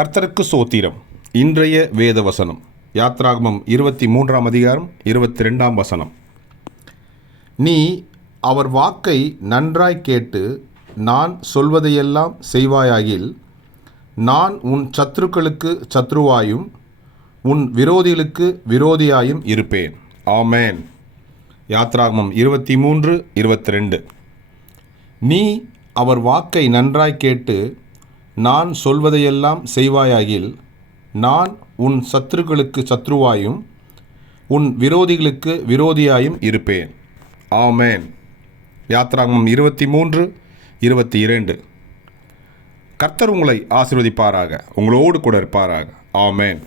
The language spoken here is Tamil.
கர்த்தருக்கு சோத்திரம். இன்றைய வேத வசனம் யாத்ராகமம் இருபத்தி மூன்றாம் அதிகாரம் இருபத்தி ரெண்டாம் வசனம். நீ அவர் வாக்கை நன்றாய் கேட்டு நான் சொல்வதையெல்லாம் செய்வாயாகில் நான் உன் சத்துருக்களுக்கு சத்ருவாயும் உன் விரோதிகளுக்கு விரோதியாயும் இருப்பேன். ஆமேன். யாத்ராகமம் இருபத்தி மூன்று இருபத்தி ரெண்டு நீ அவர் வாக்கை நன்றாய் கேட்டு நான் சொல்வதையெல்லாம் செய்வாயாகில் நான் உன் சத்துருக்களுக்கு சத்ருவாயும் உன் விரோதிகளுக்கு விரோதியாயும் இருப்பேன். ஆமேன். யாத்ராங்கம் இருபத்தி மூன்று இருபத்தி இரண்டு கர்த்தர் உங்களை ஆசிர்வதிப்பாராக உங்களோடு கூட இருப்பாராக. ஆமேன்.